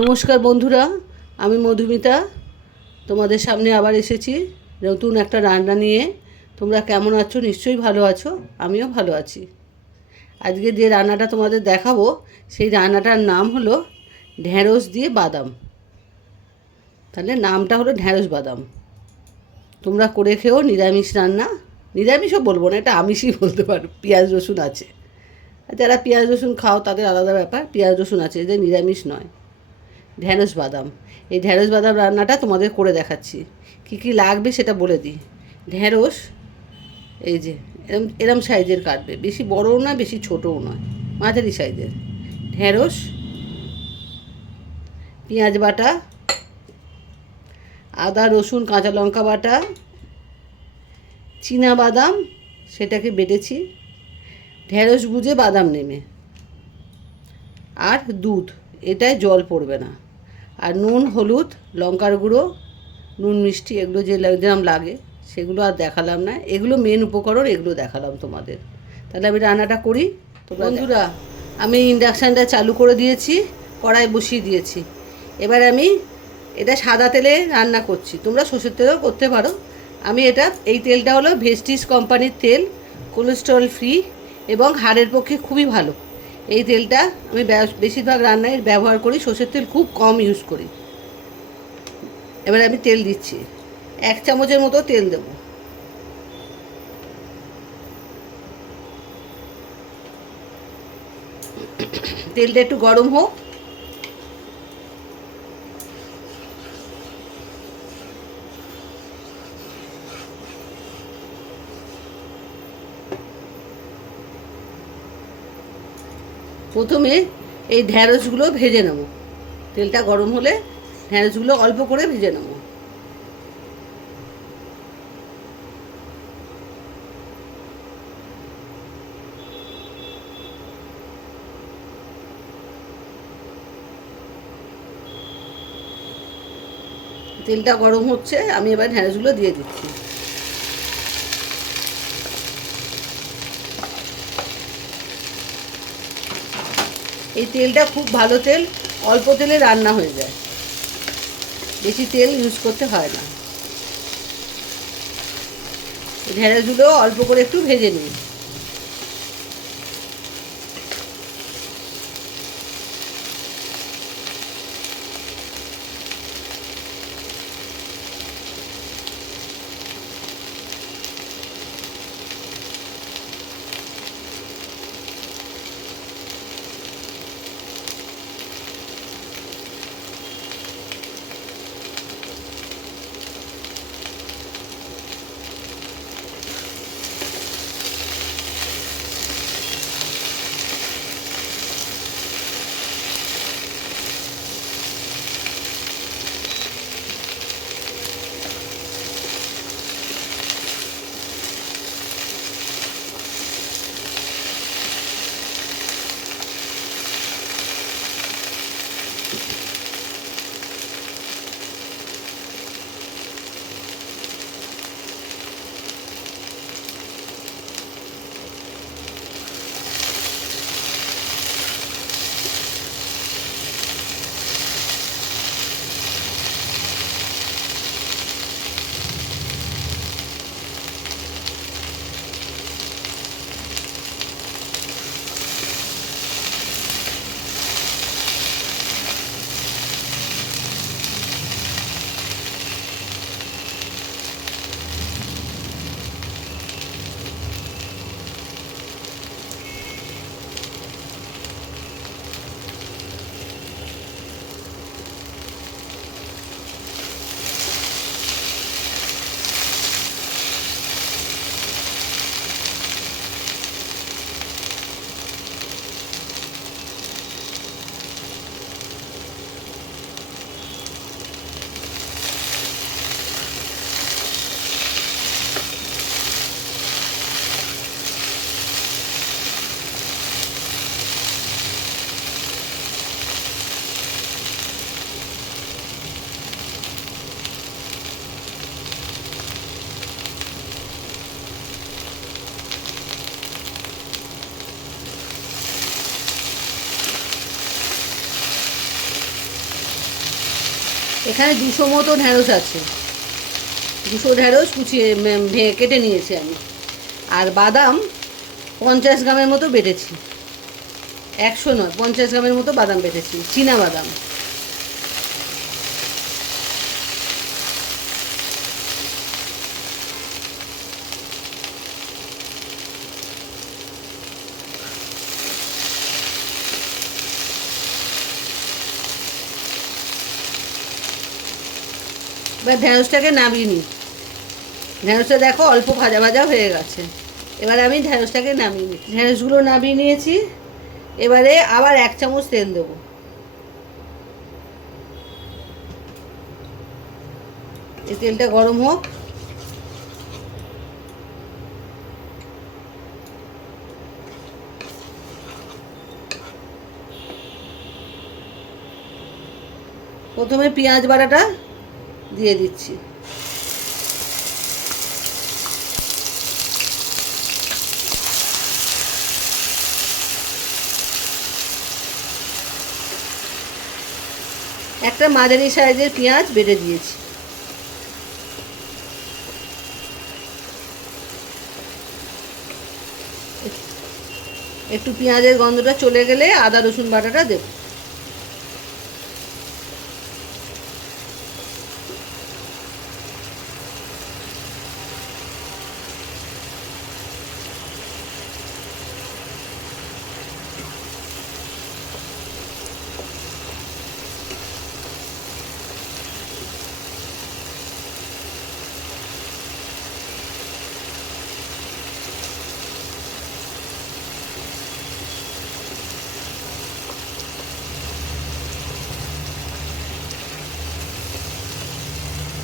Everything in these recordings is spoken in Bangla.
নমস্কার বন্ধুরা, আমি মধুমিতা তোমাদের সামনে আবার এসেছি নতুন একটা রান্না নিয়ে। তোমরা কেমন আছো? নিশ্চয়ই ভালো আছো, আমিও ভালো আছি। আজকে যে রান্নাটা তোমাদের দেখাবো সেই রান্নাটার নাম হলো ঢ্যাঁড়স দিয়ে বাদাম। তাহলে নামটা হলো ঢ্যাঁড়স বাদাম। তোমরা করে খেও, নিরামিষ রান্না। নিরামিষও বলবো না, এটা আমিষই বলতে পারো, পেঁয়াজ রসুন আছে। আর যারা পেঁয়াজ রসুন খাও তাদের আলাদা ব্যাপার, পেঁয়াজ রসুন আছে, যে নিরামিষ নয়। ঢ্যাঁড়স বাদাম, এই ঢ্যাঁড়স বাদাম রান্নাটা তোমাদের করে দেখাচ্ছি। কী কী লাগবে সেটা বলে দিই। ঢ্যাঁড়স এই যে এরম এরম সাইজের কাটবে, বেশি বড়ও নয় বেশি ছোটও নয়, মাঝারি সাইজের। ঢ্যাঁড়স, পেঁয়াজ বাটা, আদা রসুন কাঁচা লঙ্কা বাটা, চীনা বাদাম সেটাকে বেটেছি, ঢ্যাঁড়স বুঝে বাদাম নেমে, আর দুধ, এটায় জল পড়বে না, আর নুন হলুদ লঙ্কার গুঁড়ো, নুন মিষ্টি এগুলো যেরকম লাগে সেগুলো আর দেখালাম না। এগুলো মেন উপকরণ, এগুলো দেখালাম তোমাদের। তাহলে আমি রান্নাটা করি। তো বন্ধুরা, আমি ইন্ডাকশানটা চালু করে দিয়েছি, কড়াই বসিয়ে দিয়েছি। এবার আমি এটা সাদা তেলে রান্না করছি, তোমরা সর্ষের তেলেও করতে পারো। আমি এই তেলটা হলো ভেস্টিজ কোম্পানির তেল, কোলেস্টেরল ফ্রি এবং হাড়ের পক্ষে খুবই ভালো। এই তেলটা আমি বেশিরভাগ রান্নায় ব্যবহার করি, সর্ষের তেল খুব কম ইউজ করি। এবার আমি তেল দিচ্ছি, 1 চামচের মতো তেল দেব। তেলটা একটু গরম হোক। প্রথমে এই ঢ্যাঁড়সগুলো ভেজে নেব। তেলটা গরম হলে ঢ্যাঁড়সগুলো অল্প করে ভেজে নেব। তেলটা গরম হচ্ছে, আমি এবার ঢ্যাঁড়সগুলো দিয়ে দিচ্ছি। এই তেলটা খুব ভালো তেল, অল্প তেলে রান্না হয়ে যায়, বেশি তেল ইউজ করতে হয় না। ঢ্যাঁড়সগুলো অল্প করে একটু ভেজে নিই। এখানে 200 মতো ঢ্যাঁড়স আছে, 200 ঢ্যাঁড়স কুচিয়ে কেটে নিয়েছি আমি। আর বাদাম 50 গ্রামের মতো বেটেছি, 100 নয় 50 গ্রামের মতো বাদাম বেটেছি, চীনা বাদাম। এবার ঢ্যাঁড়সটাকে নামিয়ে নিই। ঢ্যাঁড়সটা দেখো অল্প ভাজা ভাজা হয়ে গেছে। এবারে আমি ঢ্যাঁড়সটাকে নামিয়ে নিই। ঢ্যাঁড়সগুলো নামিয়ে নিয়েছি। এবারে আবার 1 চামচ তেল দেবো। এই তেলটা গরম হোক। প্রথমে পেঁয়াজ বাটাটা দিয়ে দিচ্ছি। একটা মাঝারি সাইজের পেঁয়াজ বেটে দিয়েছি। একটু পেঁয়াজের গন্ধটা চলে গেলে আদা রসুন বাটাটা দেব।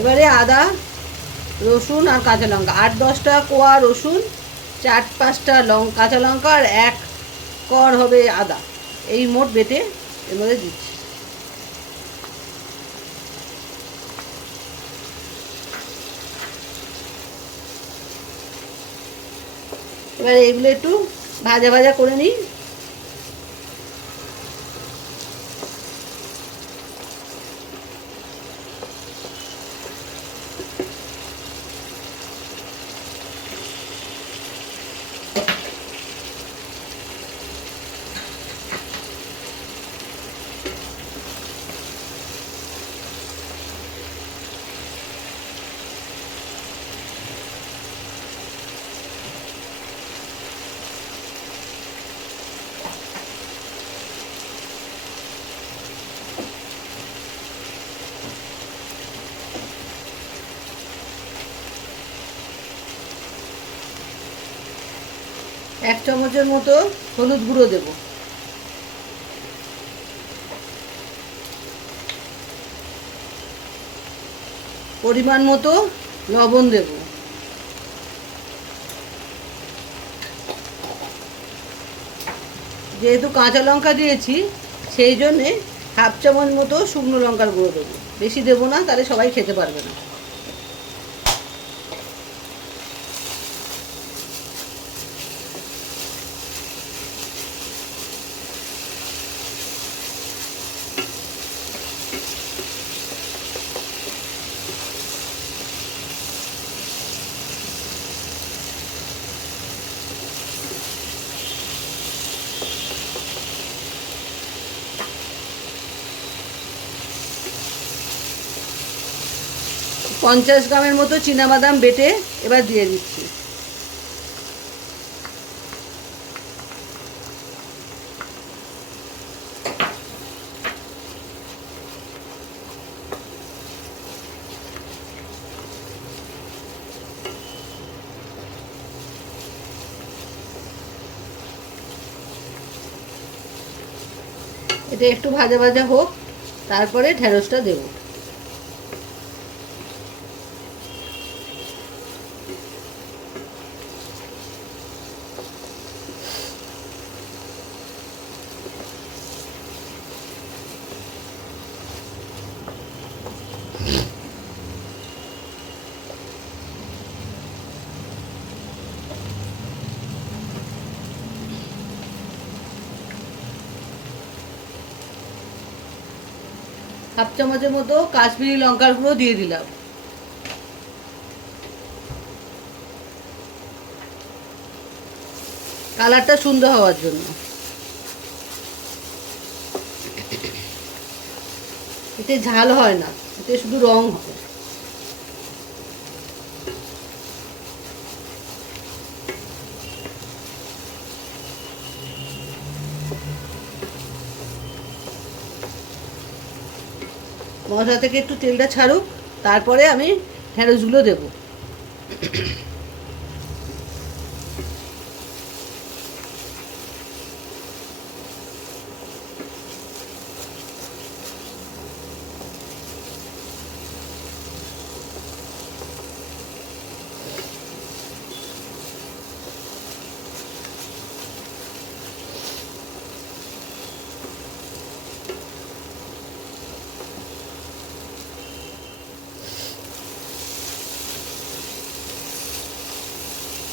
এবারে আদা রসুন আর কাঁচা লঙ্কা, 8-10টা কোয়া রসুন, 4-5টা কাঁচা লঙ্কা আর 1 কোয়া হবে আদা, এই মোট বেটে এর মধ্যে দিচ্ছি। এবারে এগুলো একটু ভাজা ভাজা করে নিই। এক চামচের মতো হলুদ গুঁড়ো দেব। পরিমাণ মতো লবণ দেব। যেহেতু কাঁচা লঙ্কা দিয়েছি সেই জন্যে 1/2 চামচ মতো শুকনো লঙ্কার গুঁড়ো দেবো, বেশি দেবো না, তাহলে সবাই খেতে পারবে না। পঞ্চাশ গ্রামের মতো চীনাবাদাম বেটে এবার দিয়ে দিচ্ছি। এটা একটু ভাজা ভাজা হোক, তারপরে ঢেঁড়সটা দেবো। হাফ চামচের মতো কাশ্মীরি লঙ্কার গুঁড়ো দিয়ে দিলাম। কালারটা সুন্দর হওয়ার জন্য। এতে ঝাল হয় না, এতে শুধু রং হয়। মশলা থেকে একটু তেলটা ছাড়ুক, তারপরে আমি ঢেঁড়সগুলো দেবো।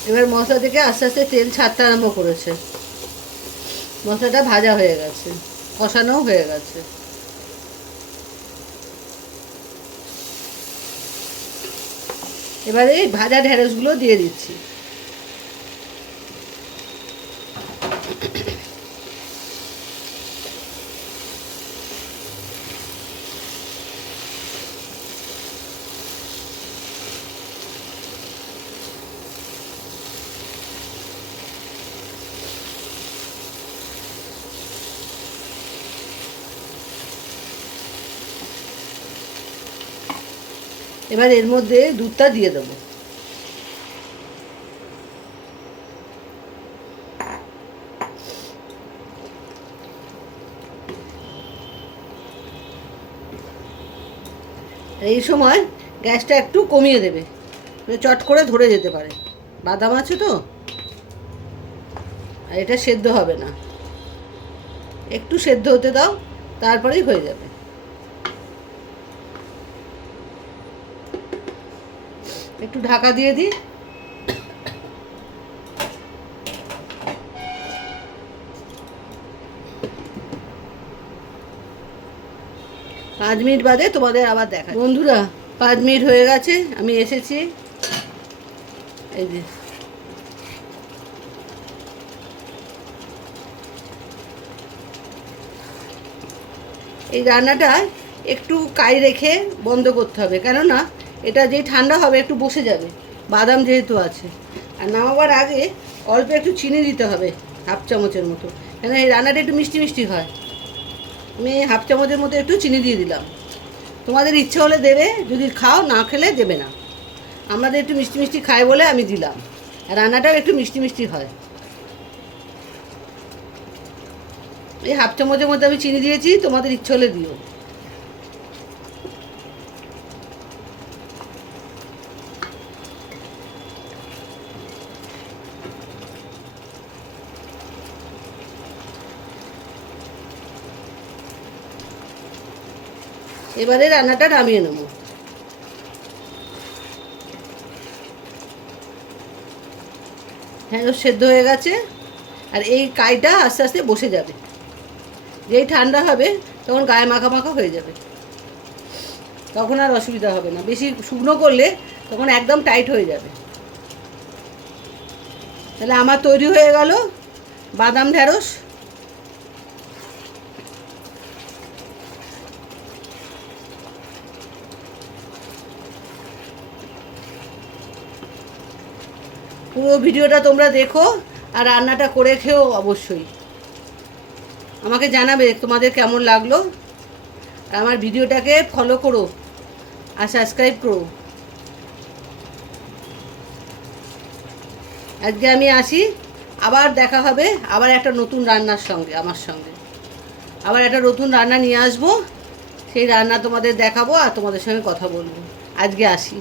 এবার মশলা থেকে আস্তে আস্তে তেল ছাড়তে আরম্ভ করেছে। মশলাটা ভাজা হয়ে গেছে, কষানোও হয়ে গেছে। এবারে এই ভাজা ঢেঁড়সগুলো দিয়ে দিচ্ছি। এবার এর মধ্যে দুধটা দিয়ে দেবো। এই সময় গ্যাসটা একটু কমিয়ে দেবে, চট করে ধরে যেতে পারে। বাদাম আছে তো, আর এটা সেদ্ধ হবে না, একটু সেদ্ধ হতে দাও, তারপরেই হয়ে যাবে। একটু ঢাকা দিয়ে দিই। 5 মিনিট বাদে তোমাদের আবার দেখা। বন্ধুরা 5 মিনিট হয়ে গেছে, আমি এসেছি। এই যে এই রান্নাটা একটু কাই রেখে বন্ধ করতে হবে, কেননা এটা যেই ঠান্ডা হবে একটু বসে যাবে, বাদাম যেহেতু আছে। আর নামাবার আগে অল্প একটু চিনি দিতে হবে, হাফ চামচের মতো, কেন এই রান্নাটা একটু মিষ্টি মিষ্টি হয়। আমি হাফ চামচের মতো একটু চিনি দিয়ে দিলাম। তোমাদের ইচ্ছে হলে দেবে, যদি খাও, না খেলে দেবে না। আমাদের একটু মিষ্টি মিষ্টি খাই বলে আমি দিলাম, আর রান্নাটাও একটু মিষ্টি মিষ্টি হয়। এই হাফ চামচের মধ্যে আমি চিনি দিয়েছি, তোমাদের ইচ্ছে হলে দিও। এবারে রান্নাটা নামিয়ে নেব। ঢেঁড়স সেদ্ধ হয়ে গেছে, আর এই কাইটা আস্তে আস্তে বসে যাবে। যেই ঠান্ডা হবে তখন গায়ে মাখা মাখা হয়ে যাবে, তখন আর অসুবিধা হবে না। বেশি শুকনো করলে তখন একদম টাইট হয়ে যাবে। তাহলে আমার তৈরি হয়ে গেল বাদাম ঢেঁড়স। পুরো ভিডিওটা তোমরা দেখো, আর রান্নাটা করে খেও অবশ্যই। আমাকে জানাবে তোমাদের কেমন লাগলো। আর আমার ভিডিওটাকে ফলো করো আর সাবস্ক্রাইব করো। আজকে আমি আসি, আবার দেখা হবে আবার একটা নতুন রান্নার সঙ্গে। আমার সঙ্গে আবার একটা নতুন রান্না নিয়ে আসবো, সেই রান্না তোমাদের দেখাবো আর তোমাদের সঙ্গে কথা বলবো। আজকে আসি।